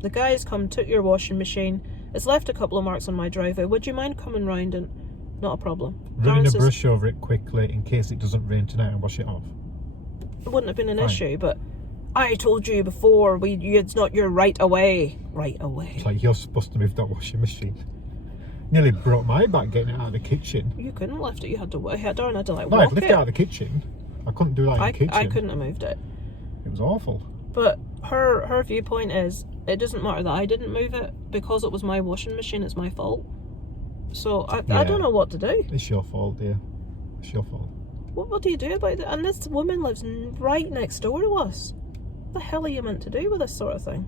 the guys took your washing machine, it's left a couple of marks on my driveway, would you mind coming round? And not a problem. Running a brush over it quickly in case it doesn't rain tonight and wash it off. It wouldn't have been an issue, but I told you before, it's not your right away. Right away. It's like you're supposed to move that washing machine. Nearly broke my back getting it out of the kitchen. You couldn't lift it, you had to walk. Darren had to walk I'd lift it out of the kitchen. I couldn't do that in the kitchen. I couldn't have moved it. It was awful. But her viewpoint is, it doesn't matter that I didn't move it, because it was my washing machine, it's my fault. So I don't know what to do. It's your fault, dear. It's your fault. What do you do about that? And this woman lives right next door to us. What the hell are you meant to do with this sort of thing?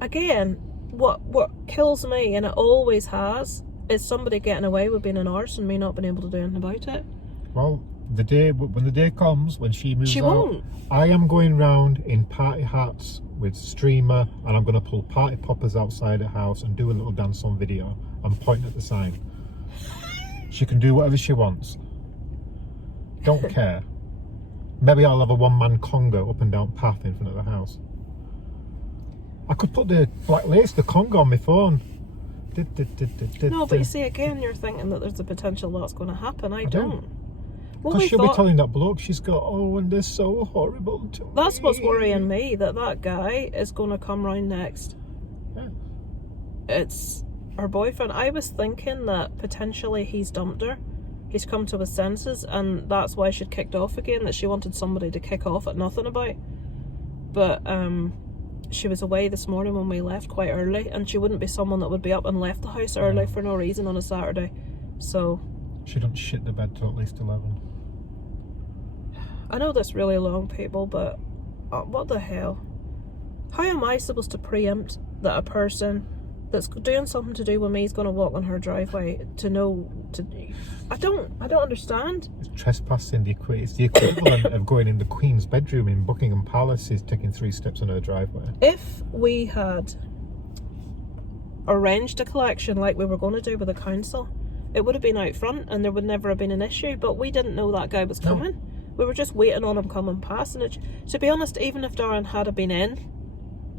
Again, what kills me, and it always has, is somebody getting away with being an arse and me not being able to do anything about it. Well, when the day comes when she moves she out, won't. I am going round in party hats with streamer, and I'm going to pull party poppers outside the house and do a little dance on video and point at the sign. She can do whatever she wants. Don't care. Maybe I'll have a one-man conga up and down path in front of the house. I could put the black lace, the conga on my phone. No, but you see, again, you're thinking that there's a potential that's going to happen. I don't. Because she'll be telling that bloke, she's got, and they're so horrible to me. That's what's worrying me, that guy is going to come round next. Yeah. It's her boyfriend. I was thinking that potentially he's dumped her. He's come to his senses, and that's why she'd kicked off again, that she wanted somebody to kick off at nothing about. But she was away this morning when we left quite early, and she wouldn't be someone that would be up and left the house early for no reason on a Saturday. So she don't shit the bed till at least 11. I know that's really long, people, but what the hell? How am I supposed to preempt that a person that's doing something to do with me is going to walk on her driveway I don't understand. It's trespassing. It's the equivalent of going in the Queen's bedroom in Buckingham Palace is taking 3 steps on her driveway. If we had arranged a collection like we were going to do with the council, it would have been out front and there would never have been an issue, but we didn't know that guy was coming. We were just waiting on him coming past, and to be honest, even if Darren had been in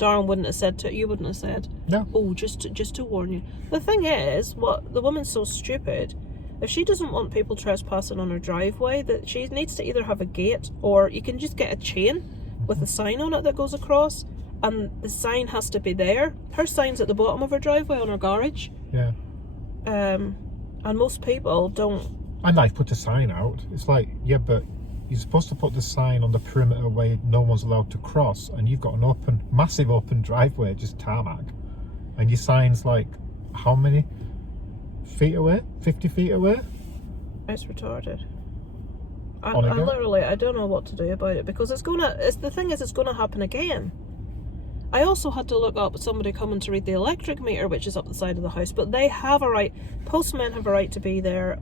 Darren wouldn't have said to you, wouldn't have said, No. oh, just to warn you. The thing is, what the woman's so stupid. If she doesn't want people trespassing on her driveway, that she needs to either have a gate, or you can just get a chain with a sign on it that goes across, and the sign has to be there. Her sign's at the bottom of her driveway on her garage. Yeah. And most people don't. And I've put a sign out. It's like, yeah, but you're supposed to put the sign on the perimeter where no one's allowed to cross, and you've got an massive open driveway, just tarmac, and your sign's like, how many feet away? 50 feet away? It's retarded. I literally, I don't know what to do about it, because the thing is, it's gonna happen again. I also had to look up somebody coming to read the electric meter, which is up the side of the house, but they have a right, postmen have a right to be there.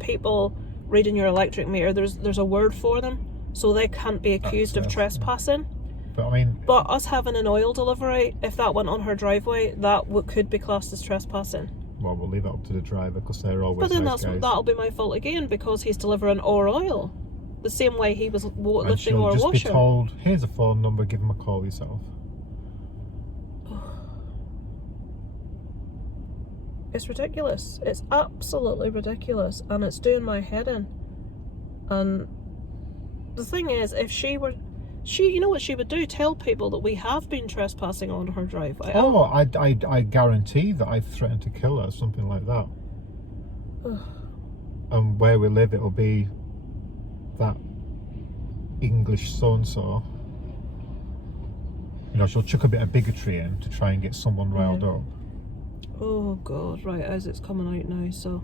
People reading your electric meter, there's a word for them, so they can't be accused of trespassing. But I mean, but us having an oil delivery, if that went on her driveway, that could be classed as trespassing. well, we'll leave it up to the driver, because they're always But then nice guys. that'll be my fault again, because he's delivering our oil, the same way he was lifting our And she'll washer. just be told, here's a phone number, give him a call yourself. It's ridiculous. It's absolutely ridiculous, and it's doing my head in. And the thing is, if you know what she would do? Tell people that we have been trespassing on her driveway. Oh, I guarantee that I've threatened to kill her, something like that. And where we live, it'll be that English so-and-so. You know, she'll chuck a bit of bigotry in to try and get someone riled up. Oh God, right, as it's coming out now, so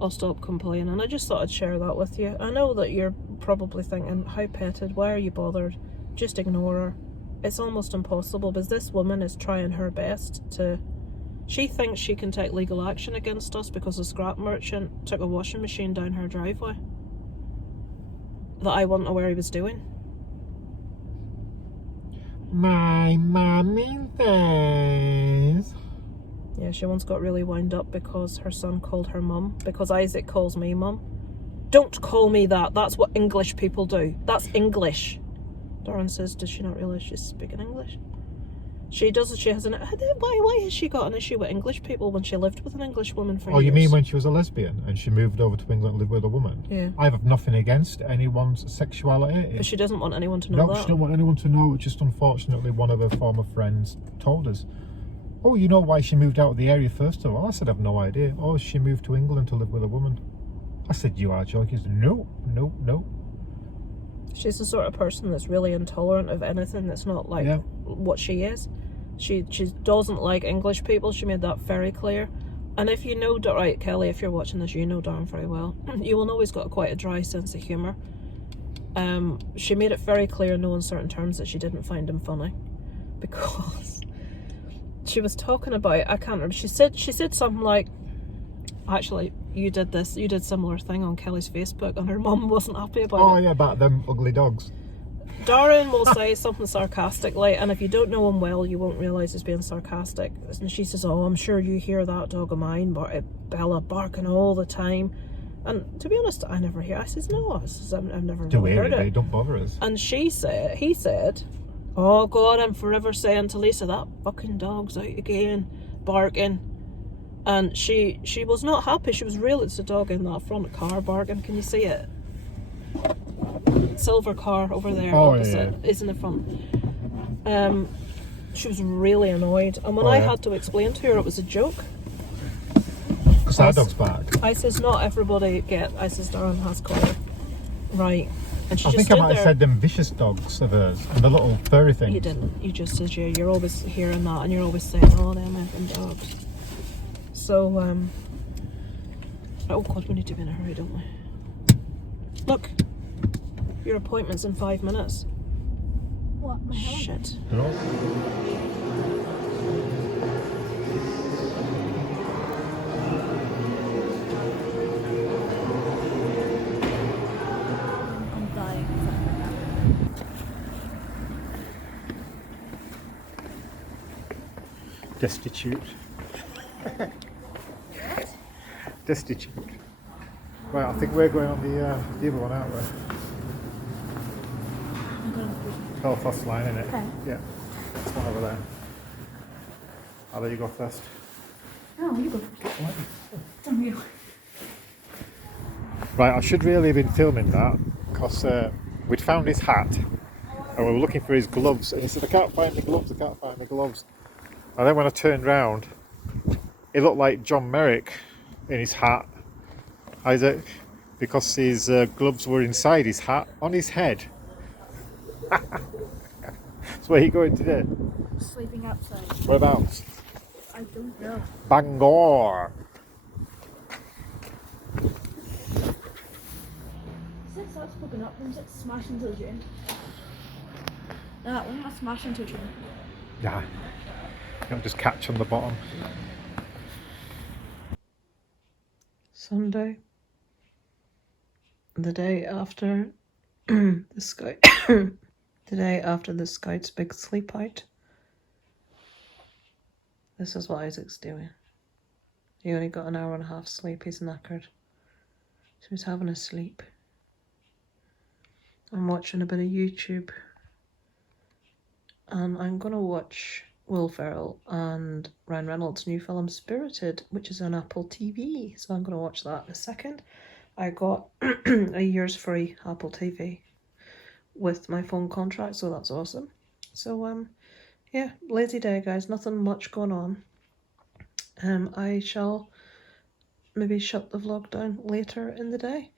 I'll stop complaining. I just thought I'd share that with you. I know that you're probably thinking, how petted, why are you bothered? Just ignore her. It's almost impossible, because this woman is trying her best to... She thinks she can take legal action against us because a scrap merchant took a washing machine down her driveway that I wasn't aware he was doing. My mommy says... Yeah, she once got really wound up because her son called her mum, because Isaac calls me mum. Don't call me that. That's what English people do. That's English. Darren says, does she not realise she's speaking English? She does. She has an... Why has she got an issue with English people when she lived with an English woman for years? Oh, you mean when she was a lesbian and she moved over to England and lived with a woman? Yeah. I have nothing against anyone's sexuality. But she doesn't want anyone to know that. No, she don't want anyone to know. It's just unfortunately one of her former friends told us. Oh, you know why she moved out of the area first of all? I said, I've no idea. Oh, she moved to England to live with a woman. I said, you are joking. He said, no. She's the sort of person that's really intolerant of anything that's not like what she is. She doesn't like English people. She made that very clear. And if you know, right, Kelly, if you're watching this, you know Darren very well. You will know he's got quite a dry sense of humour. She made it very clear in no uncertain terms that she didn't find him funny, because she was talking about, I can't remember, she said something like, actually, you did similar thing on Kelly's Facebook, and her mum wasn't happy about it. Oh yeah, about them ugly dogs. Darren will say something sarcastically, and if you don't know him well, you won't realise he's being sarcastic. And she says, oh, I'm sure you hear that dog of mine, Bella, barking all the time. And to be honest, I never hear. I says, no, I've never really heard it. Don't bother us. And he said, oh God, I'm forever saying to Lisa, that fucking dog's out again, barking. And she was not happy. She was real. It's a dog in that front car barking. Can you see it? Silver car over there opposite is in the front. She was really annoyed, and when I had to explain to her it was a joke, because our dog's back. I says, not everybody I says, Darren has colour, right? And she I just think I might have said them vicious dogs of hers and the little furry things. You didn't. You just said, you're always hearing that, and you're always saying, oh, them effing dogs. So oh God, we need to be in a hurry, don't we? Look, your appointment's in 5 minutes. What? My hand? Shit. Hello? I'm dying. Destitute. Destitute. Right, I think we're going on the other one, aren't we? Belfast line, innit? Okay. Yeah. one over there. I'll let you go first. Oh, you go. Damn you. Right, I should really have been filming that because we'd found his hat and we were looking for his gloves and he said, I can't find my gloves, I can't find my gloves. And then when I turned round, it looked like John Merrick in his hat, Isaac, because his gloves were inside his hat on his head. So where are you going today? Sleeping outside. Whereabouts? I don't know. Bangor. Since that's poking up, then it's smash into the drain. No, that one must smash into a drain. Yeah. You don't just catch on the bottom. Sunday, the day after the scout, the day after the scouts' big sleep out. This is what Isaac's doing. He only got an hour and a half sleep. He's knackered, so he's having a sleep. I'm watching a bit of YouTube, and I'm gonna watch Will Ferrell and Ryan Reynolds' new film Spirited, which is on Apple TV. So I'm gonna watch that in a second. I got a year's free Apple TV with my phone contract, so that's awesome. So yeah, lazy day, guys. Nothing much going on. I shall maybe shut the vlog down later in the day.